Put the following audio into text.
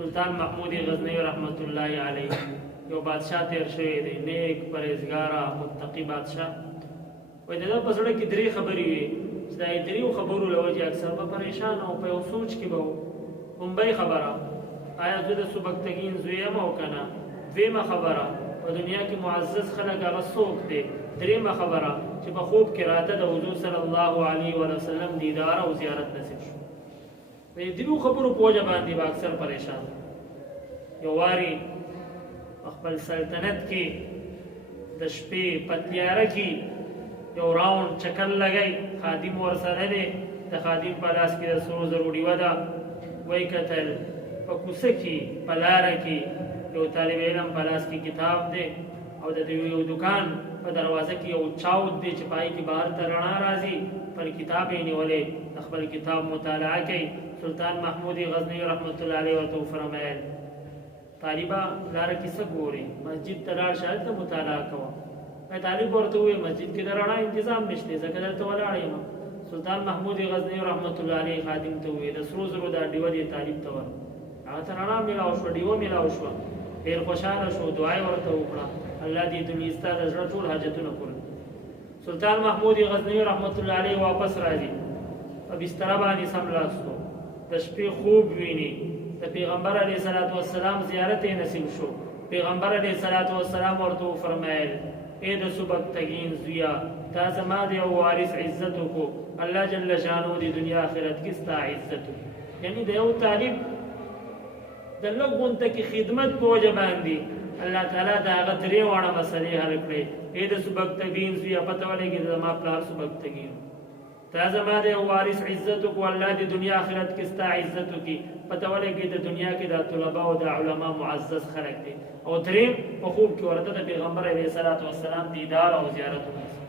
سلطان محمود غزنوي رحمت الله علیه یو بادشاہ تیر شوی دی، نیک پرهیزګاره متقي بادشاہ. وایي د ده په زړه کې درې خبرې وي چې دا یې دریو خبرو له وجې اکثر به پریشان او په یو سوچ کې به و. لومبۍ خبره، آیا زه د سبکتګین زوی یم او که نه؟ دویمه خبره، په دنیا کې معزز خلک هغه څوک دی؟ دریمه خبره، چې په خوب کې راته د حضور صلی الله علیه وسلم دیدار او زیارت نصیب شو. د دریو خبرو په وجه باندې به اکثر پریشان. یو واري خپل سلطنت کې د شپې په تیاره کې یو راوند چکر لګی، خادم ورسره دی، د خادم په لاس کې د سرو زرو ډیوه ده. وایي کتل په کوڅه کې په لاره کې یو طالب علم په لاس کې کتاب دی او د یو دکان په دروازه کې یو چاود دی چې پای کې بهر ته رڼا راځي. پر کتاب یې نیولی، د خپل کتاب مطالعه کوي. سلطان محمود غزنوي رحمت الله علیه ورته وفرمیل طالبه لاره کې څه ګورې؟ مسجد ته لاړ شه، هلته مطالعه کوه. طالب ورته وویل مسجد کې د رڼا انتظام نشته، ځکه دلته ولاړ یم. سلطان محمود غزنوي رحمت الله علیه خادم ته وویل د سرو زرو دا ډیوه دې طالب ته ور هغه ته رڼا میلاو شوه، ډیوه میلاو شوه. ډېر خوشحاله شو، دعا یې ورته وکړه، الله دې دنیا ستا د زړه ټول حاجتونه پوره. سلطان محمود غزنوي رحمت الله علیه واپس راځي، په بستره باندې سملاستو، د شپې خوب ویني. د پیغمبر علیه الصلاة والسلام زیارت یې نصیب شو. پیغمبر علیه الصلاة والسلام ورته وفرمیل ای د سبکتګین زویه، تا زما د یو وارث عزت وکړو، الله جل شانو د دنیا آخرت کې ستا عزت وکړو. یعنې د یو طالب د لږ غونته کې خدمت په وجه باندې الله تعالی د هغه درې واړه مسلې حل کړې. ای د سبکتګین زویه، پته ولګېده زما پلار سبکتګین، تا زما د یو وارث عزت وکړو، الله د دنیا آخرت کې ستا عزت وکړي. پته ولګېده دنیا کې د طلبا او د علما معزز خلک دي. او دریم په خوب کې ورته د پیغمبر علیه الصلاة والسلام دیدار او زیارت ونیسي.